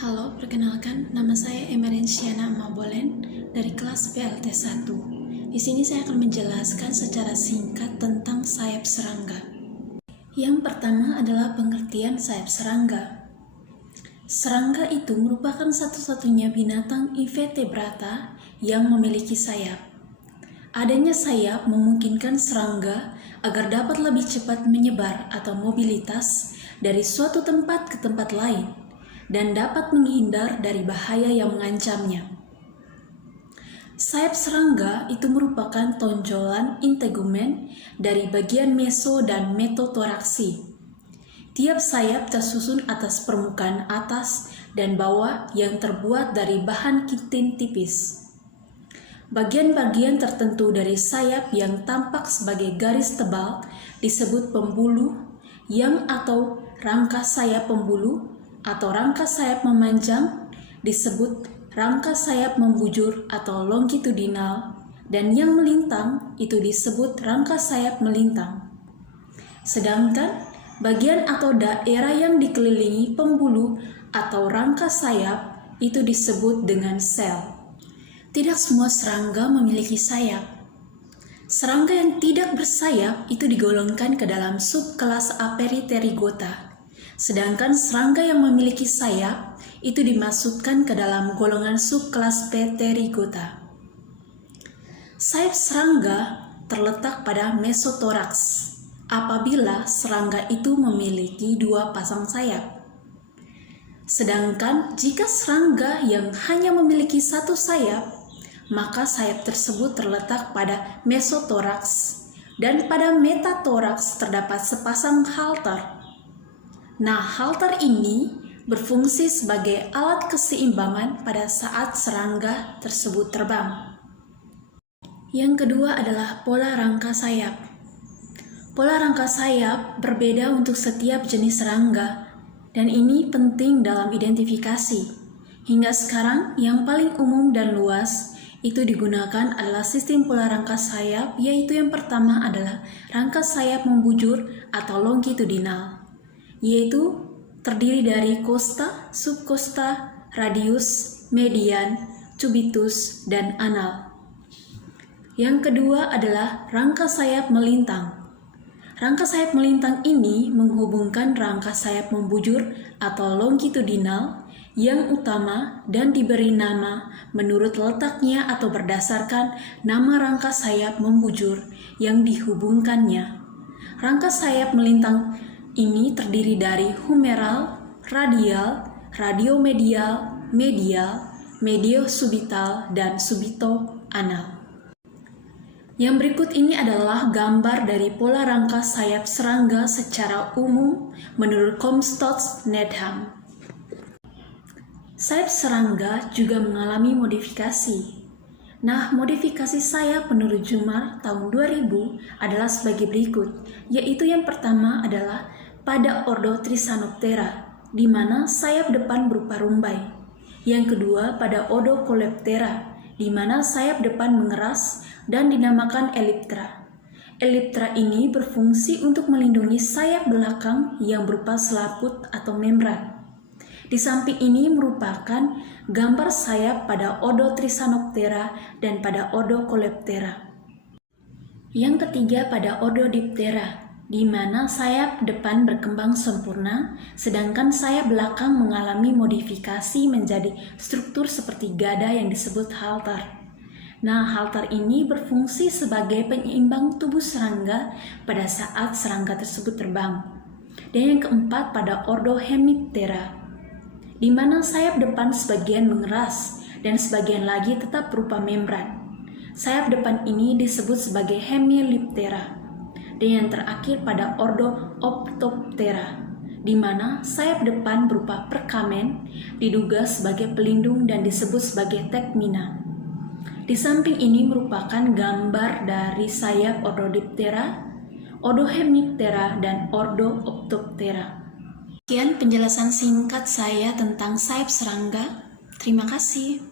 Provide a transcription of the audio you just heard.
Halo, perkenalkan, nama saya Emerensiana Mabolen dari kelas PLT 1. Di sini saya akan menjelaskan secara singkat tentang sayap serangga. Yang pertama adalah pengertian sayap serangga. Serangga itu merupakan satu-satunya binatang invertebrata yang memiliki sayap. Adanya sayap memungkinkan serangga agar dapat lebih cepat menyebar atau mobilitas dari suatu tempat ke tempat lain dan dapat menghindar dari bahaya yang mengancamnya. Sayap serangga itu merupakan tonjolan integumen dari bagian meso dan metotoraksi. Tiap sayap tersusun atas permukaan atas dan bawah yang terbuat dari bahan kitin tipis. Bagian-bagian tertentu dari sayap yang tampak sebagai garis tebal disebut pembuluh yang atau rangka sayap pembuluh atau rangka sayap memanjang disebut rangka sayap membujur atau longitudinal, dan yang melintang itu disebut rangka sayap melintang. Sedangkan bagian atau daerah yang dikelilingi pembuluh atau rangka sayap itu disebut dengan sel. Tidak semua serangga memiliki sayap. Serangga yang tidak bersayap itu digolongkan ke dalam subkelas Aperitheriegota. Sedangkan serangga yang memiliki sayap itu dimasukkan ke dalam golongan subkelas Pterygota. Sayap serangga terletak pada mesotoraks apabila serangga itu memiliki dua pasang sayap. Sedangkan jika serangga yang hanya memiliki satu sayap, maka sayap tersebut terletak pada mesotoraks dan pada metatoraks terdapat sepasang halter. Nah, halter ini berfungsi sebagai alat keseimbangan pada saat serangga tersebut terbang. Yang kedua adalah pola rangka sayap. Pola rangka sayap berbeda untuk setiap jenis serangga, dan ini penting dalam identifikasi. Hingga sekarang, yang paling umum dan luas itu digunakan adalah sistem pola rangka sayap, yaitu yang pertama adalah rangka sayap membujur atau longitudinal, yaitu terdiri dari costa, subcosta, radius, median, cubitus, dan anal. Yang kedua adalah rangka sayap melintang. Rangka sayap melintang ini menghubungkan rangka sayap membujur atau longitudinal yang utama dan diberi nama menurut letaknya atau berdasarkan nama rangka sayap membujur yang dihubungkannya. Rangka sayap melintang ini terdiri dari humeral, radial, radiomedial, medial, mediosubital, dan subito-anal. Yang berikut ini adalah gambar dari pola rangka sayap serangga secara umum menurut Comstock-Needham. Sayap serangga juga mengalami modifikasi. Nah, modifikasi sayap menurut Jumar tahun 2000 adalah sebagai berikut, yaitu yang pertama adalah pada ordo Trishanoptera, di mana sayap depan berupa rumbai. Yang kedua pada ordo Coleoptera, di mana sayap depan mengeras dan dinamakan eliptra. Eliptra ini berfungsi untuk melindungi sayap belakang yang berupa selaput atau membran. Di samping ini merupakan gambar sayap pada ordo Trishanoptera dan pada ordo Coleoptera. Yang ketiga pada ordo Diptera, di mana sayap depan berkembang sempurna, sedangkan sayap belakang mengalami modifikasi menjadi struktur seperti gada yang disebut halter. Nah, halter ini berfungsi sebagai penyeimbang tubuh serangga pada saat serangga tersebut terbang. Dan yang keempat pada ordo Hemiptera, di mana sayap depan sebagian mengeras dan sebagian lagi tetap berupa membran. Sayap depan ini disebut sebagai Hemiliptera. Dan yang terakhir pada ordo Optoptera, di mana sayap depan berupa perkamen diduga sebagai pelindung dan disebut sebagai tekmina. Di samping ini merupakan gambar dari sayap ordo Diptera, ordo Hemiptera, dan ordo Optoptera. Sekian penjelasan singkat saya tentang sayap serangga. Terima kasih.